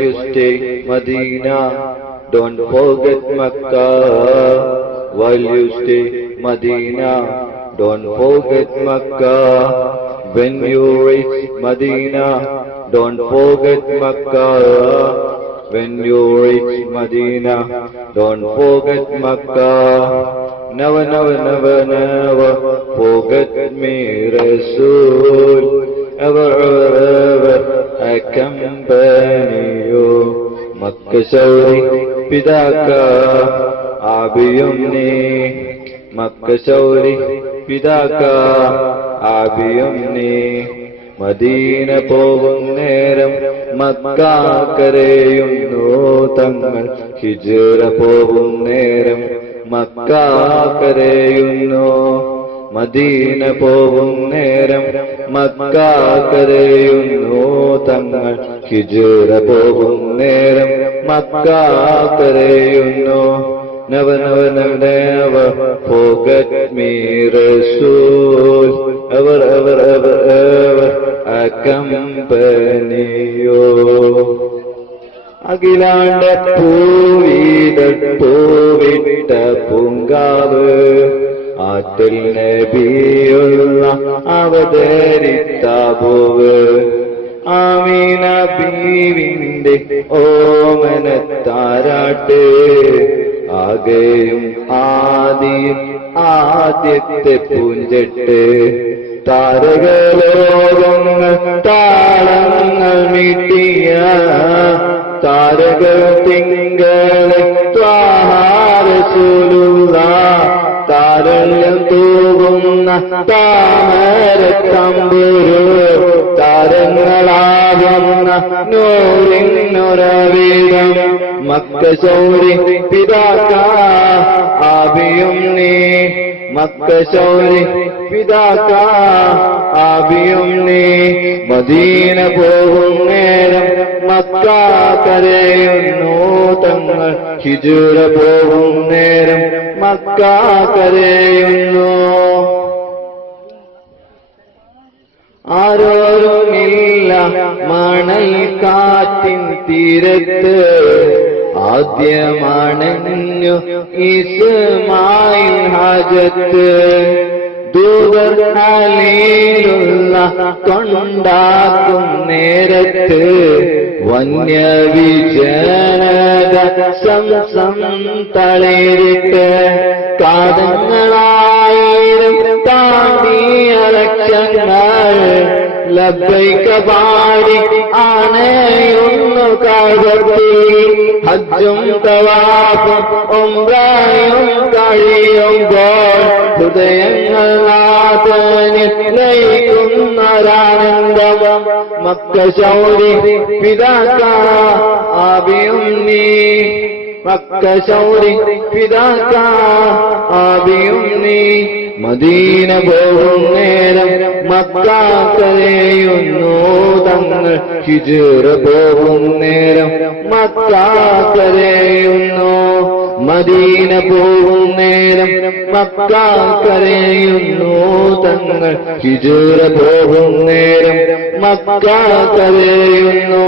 you stay Medina, don't forget Mecca. While you stay Medina, don't forget Mecca. When you reach Medina, don't forget Mecca. When you reach Medina, don't forget Mecca. Never, never, never, never forget me, Rasul. Ever, ever, ever Shauri പിതാക്ക ആബിയും നീ. Mecca Shauri പിതാക്ക ആബിയും നീ. Medina പോകും നേരം Mecca കരയുന്നു തങ്ങൾ. ഹിജറ പോകും നേരം Mecca കരയുന്നു Medina പോവും നേരം മക്കാക്കരയുന്നു കരയുന്നു തങ്ങൾ. ഹിജറ പോകും നേരം മക്കാക്കരയുന്നു. കരയുന്നു അവർ നവ അവർ അവർ അവർ അവർ അകമ്പനിയോ. അഖിലാണ്ട പൂവിത പൂവിട്ട പൂങ്കാവ്. ആറ്റൽ നബിയുള്ള അവതരിത്ത പൂവ് ആമീന ബീവിന്റെ ഓമനത്താരാട്ട്. ആകെയും ആദിയും ആദ്യത്തെ പൂഞ്ചെട്ട്. താരകലോകങ്ങൾ താളങ്ങൾ മീട്ടിയ താരകൾ തിങ്കളെ ത്വാഹാരസൂലുള്ള താരള്യം തൂകുന്ന താമരത്തമ്പുരു താരങ്ങളാകുന്ന നൂറിനൊരവീതം മക്ക ശൗരി പിതാക്ക ആവിയും നീ. മക്ക ശൗരി പിതാക്ക ആവിയും നീ. മദീന പോകും നേരം മക്ക കരയുന്നു തങ്ങൾ ഹിജൂര പോകും നേരം മക്ക കരയുന്നു. ആരോരുമില്ല മണൽ കാറ്റിൻ തീരത്ത് ആദ്യമാണഞ്ഞു ഇസ്മായിൽ ഹാജത്ത്. ദൂരങ്ങളിലുള്ള കൊണ്ടാക്കും നേരത്ത് വന്യവിജനത സംസം തളിരിട്ട് കാതങ്ങളായിരം താണ്ടിയ ലക്ഷങ്ങൾ ലബ്ബൈക പാടി ആണയൊന്നു കാതത്തി ഹജ്ജും തവാഫും ഒമ്രായും കഴിയുമ്പോൾ ഹൃദയങ്ങൾ നാഥനിൽ ലയിക്കുന്നൊരാനന്ദം. മക്ക ശൗരി പിതാക്ക ആവിയും നീ ശൗരി പിതാക്ക ആബിയും നീ മദീന പോകും നേരം മക്ക കരയുന്നു തങ്ങൾ. ഹിജറ പോകും നേരം മക്ക കരയുന്നു മദീന പോകും നേരം മക്ക കരയുന്നു തങ്ങൾ. ഹിജറ പോകും നേരം മക്കാക്കരയുന്നു കരയുന്നു